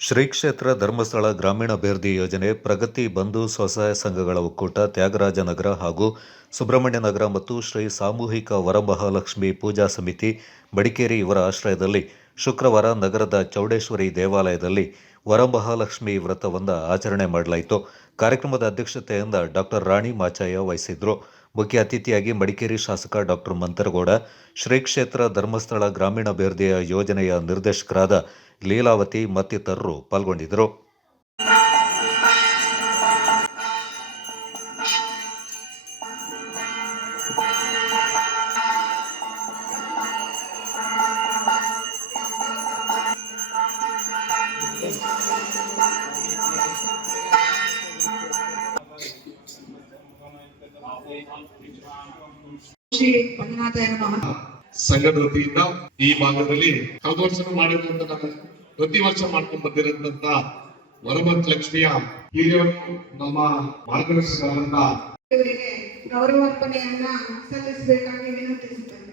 ಶ್ರೀ ಕ್ಷೇತ್ರ ಧರ್ಮಸ್ಥಳ ಗ್ರಾಮೀಣಾಭಿವೃದ್ಧಿ ಯೋಜನೆ, ಪ್ರಗತಿ ಬಂಧು ಸ್ವಸಹಾಯ ಸಂಘಗಳ ಒಕ್ಕೂಟ, ತ್ಯಾಗರಾಜನಗರ ಹಾಗೂ ಸುಬ್ರಹ್ಮಣ್ಯನಗರ ಮತ್ತು ಶ್ರೀ ಸಾಮೂಹಿಕ ವರಮಹಾಲಕ್ಷ್ಮಿ ಪೂಜಾ ಸಮಿತಿ ಮಡಿಕೇರಿ ಇವರ ಆಶ್ರಯದಲ್ಲಿ ಶುಕ್ರವಾರ ನಗರದ ಚೌಡೇಶ್ವರಿ ದೇವಾಲಯದಲ್ಲಿ ವರಮಹಾಲಕ್ಷ್ಮಿ ವ್ರತವನ್ನು ಆಚರಣೆ ಮಾಡಲಾಯಿತು. ಕಾರ್ಯಕ್ರಮದ ಅಧ್ಯಕ್ಷತೆಯಿಂದ ಡಾಕ್ಟರ್ ರಾಣಿ ಮಾಚಾಯ ವಹಿಸಿದ್ರು. ಮುಖ್ಯ ಅತಿಥಿಯಾಗಿ ಮಡಿಕೇರಿ ಶಾಸಕ ಡಾಕ್ಟರ್ ಮಂತರಗೌಡ, ಶ್ರೀ ಕ್ಷೇತ್ರ ಧರ್ಮಸ್ಥಳ ಗ್ರಾಮೀಣಾಭಿವೃದ್ಧಿಯ ಯೋಜನೆಯ ನಿರ್ದೇಶಕರಾದ ಲೀಲಾವತಿ ಮತ್ತಿತರರು ಪಾಲ್ಗೊಂಡಿದ್ದರು. ಸಂಘದ ವತಿಯಿಂದ ಈ ಭಾಗದಲ್ಲಿ ಕಳೆದ ವರ್ಷ ಮಾಡಿರುವಂತ ಪ್ರತಿ ವರ್ಷ ಮಾಡ್ಕೊಂಡು ಬಂದಿರಂತ ವರಮಹಾಲಕ್ಷ್ಮಿಯ ಹಿರಿಯರು ನಮ್ಮ ಮಾರ್ಗದರ್ಶಕರಾದಂತ ಗೌರವಾರ್ಪಣೆಯನ್ನ ಸಲ್ಲಿಸಬೇಕಾಗಿ ವಿನಂತಿಸುತ್ತೇನೆ.